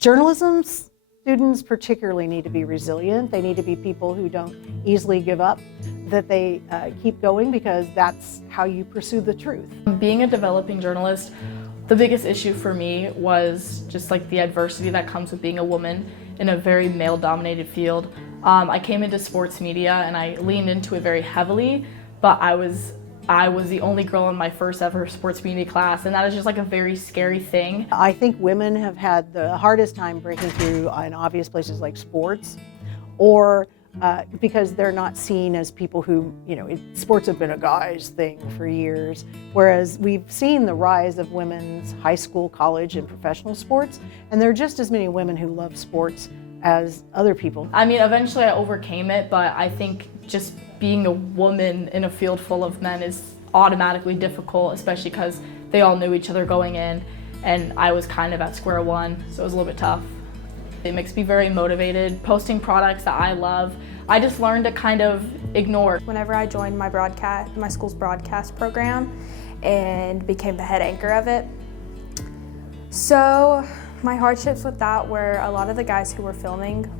Journalism students particularly need to be resilient. They need to be people who don't easily give up, that they keep going, because that's how you pursue the truth. Being a developing journalist, the biggest issue for me was just like the adversity that comes with being a woman in a very male-dominated field. I came into sports media and I leaned into it very heavily, but I was the only girl in my first ever sports media class, and that is just like a very scary thing. I think women have had the hardest time breaking through in obvious places like sports, or because they're not seen as people who, sports have been a guy's thing for years, whereas we've seen the rise of women's high school, college, and professional sports, and there are just as many women who love sports as other people. I mean, eventually I overcame it, but I think just being a woman in a field full of men is automatically difficult, especially because they all knew each other going in, and I was kind of at square one, so it was a little bit tough. It makes me very motivated. Posting products that I love, I just learned to kind of ignore. Whenever I joined my school's broadcast program and became the head anchor of it. So my hardships with that were a lot of the guys who were filming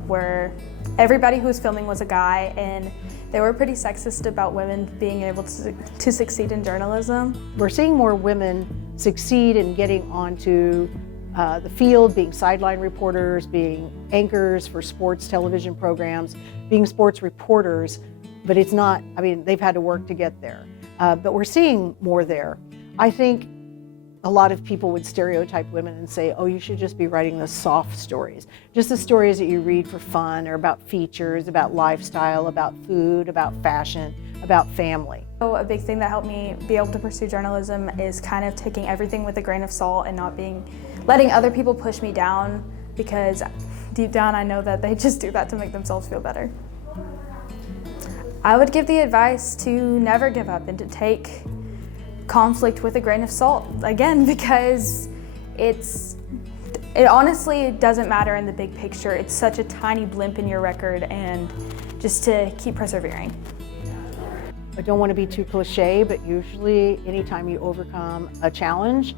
everybody who was filming was a guy, and they were pretty sexist about women being able to succeed in journalism. We're seeing more women succeed in getting onto the field, being sideline reporters, being anchors for sports television programs, being sports reporters, but it's not, they've had to work to get there. But we're seeing more there. I think a lot of people would stereotype women and say, oh, you should just be writing the soft stories. Just the stories that you read for fun, or about features, about lifestyle, about food, about fashion, about family. So a big thing that helped me be able to pursue journalism is kind of taking everything with a grain of salt and not letting other people push me down, because deep down I know that they just do that to make themselves feel better. I would give the advice to never give up and to take conflict with a grain of salt, again, because it honestly doesn't matter in the big picture. It's such a tiny blimp in your record, and just to keep persevering. I don't want to be too cliche, but usually anytime you overcome a challenge,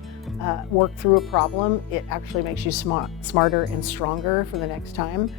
work through a problem, it actually makes you smarter and stronger for the next time.